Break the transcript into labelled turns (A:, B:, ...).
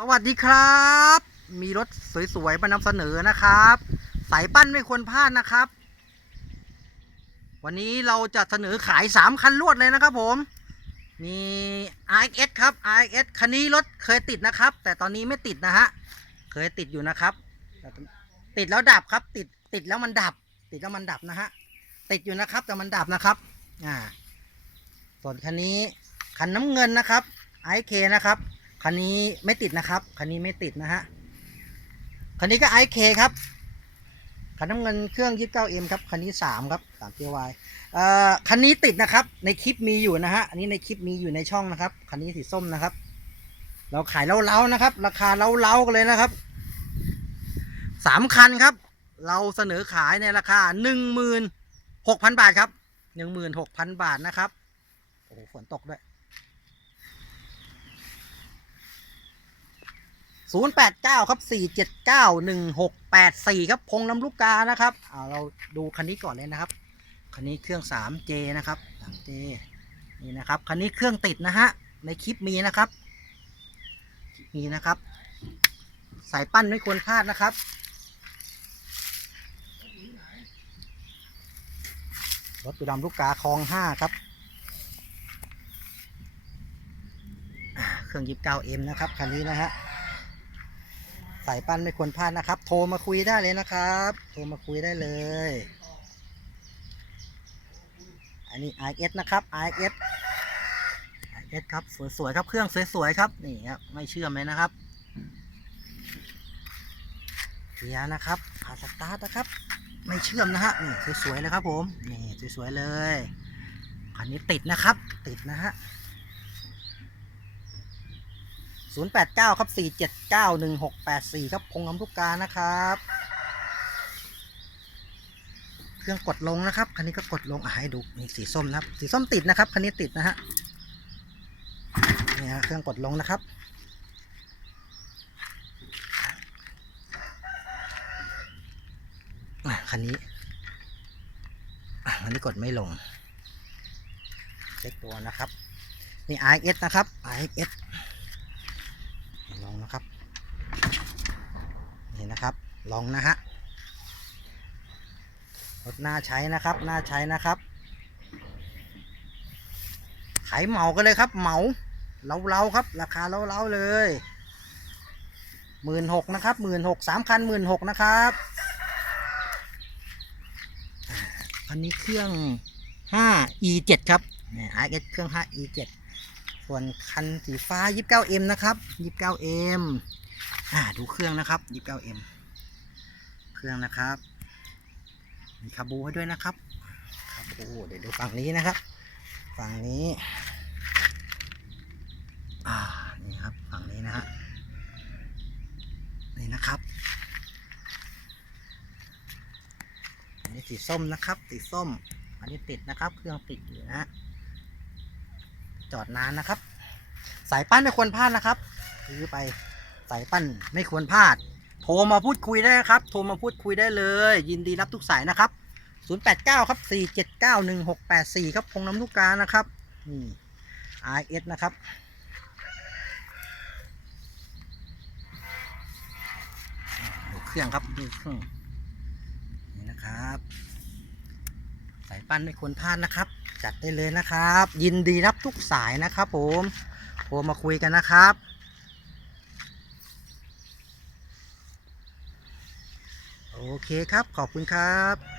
A: สวัสดีครับ มีรถสวยๆมานำเสนอนะครับ สายปั้นไม่ควรพลาดนะครับ วันนี้เราจะเสนอขาย 3 คันรวดเลยนะครับผม มี RX ครับ RX คันนี้รถเคยติดนะครับ แต่ตอนนี้ไม่ติดนะฮะ เคยติดอยู่นะครับต่ติดแล้วดับครับ ติดติดแล้วมันดับ ติดแล้วมันดับนะฮะ ติดอยู่นะครับแต่มันดับนะครับ อ่า ส่วนคันนี้คันน้ำเงินนะครับ IK นะครับ คันนี้ไม่ติดนะครับ คันนี้ไม่ติดนะฮะ คันนี้ก็ไอเคครับ คันน้ำเงินเครื่อง 29M ครับ คันนี้ 3 ครับ3 TY เอ่อ คันนี้ติดนะครับ ในคลิปมีอยู่นะฮะ อันนี้ในคลิปมีอยู่ในช่องนะครับ คันนี้สีส้มนะครับ เราขายเล้าๆนะครับ ราคาเล้าๆกันเลยนะครับสามคันครับ เราเสนอขายในราคา 16,000 บาทครับ 16,000 บาทนะครับ โอ้โห ฝนตกด้วย ศูนย์แปดเก้าครับสี่เจ็ดเก้าหนึ่งหกแปดสี่ครับพงลำลูกกานะครับเอาเราดูคันนี้ก่อนเลยนะครับ คันนี้เครื่องสามเจนะครับสามเจนี่นะครับ คันนี้เครื่องติดนะฮะ ในคลิปมีนะครับมีนะครับ สายปั้นไม่ควรพลาดนะครับรถตุดำลูกกาคลองห้าครับ เครื่องยิบเก้าเอ็มนะครับ คันนี้นะฮะ สายปั้นไม่ควรพลาดนะครับ โทรมาคุยได้เลยนะครับ โทรมาคุยได้เลย อันนี้ RS นะครับ RS RS ครับสวยๆครับเครื่องสวยๆครับนี่ครับไม่เชื่อมเลยนะครับเกียร์นะครับขาสตาร์ทนะครับ ไม่เชื่อมนะฮะนี่สวยๆเลยครับผมนี่สวยๆเลยคันนี้ติดนะครับ ติดนะฮะ 089 ครับ 479 1684 ครับพงลำลูกการนะครับ เครื่องกดลงนะครับคันนี้ก็กดลงอะให้ดูนี่สีส้มนะครับ สีส้มติดนะครับคันนี้ติดนะฮะนี่ฮะเครื่องกดลงนะครับอะคันนี้อะคันนี้กดไม่ลง เช็คตัวนะครับ นี่ IS นะครับ IS ลองนะครับ นี่นะครับ ลองนะฮะรถหน้าใช้นะครับหน้าใช้นะครับขายเหมากันเลยครับ เหมาเล้าๆครับ ราคาเล้าๆเลยหมื่นหกนะครับหมื่นหกสามคันหมื่นหกนะครับอันนี้เครื่อง 5 e 7ครับเนี่ย RS เครื่อง 5 e 7ส่วนคันสีฟ้า 29M นะครับ 29M อ่าดูเครื่องนะครับ 29M เครื่องนะครับ มีคาบูให้ด้วยนะครับคาบูเดี๋ยวดูฝั่งนี้นะครับ ฝั่งนี้ อ่า นี่ครับ ฝั่งนี้นะฮะ นี่นะครับ อันนี้สีส้มนะครับ สีส้ม อันนี้ติดนะครับ เครื่องติดอยู่นะฮะ จอดนานนะครับ สายปั้นไม่ควรพลาดนะครับซื้อไป สายปั้นไม่ควรพลาด โทรมาพูดคุยได้ครับ โทรมาพูดคุยได้เลย ยินดีรับทุกสายนะครับ 089 ครับ 479 1684 ครับพงน้ำลูกกานะครับนี่ RS นะครับดูเครื่องครับดูเครื่องนี่นะครับ สายปั้นไม่ควรพลาดนะครับ จัดได้เลยนะครับ ยินดีรับทุกสายนะครับผมโทรมาคุยกันนะครับ โอเคครับ ขอบคุณครับ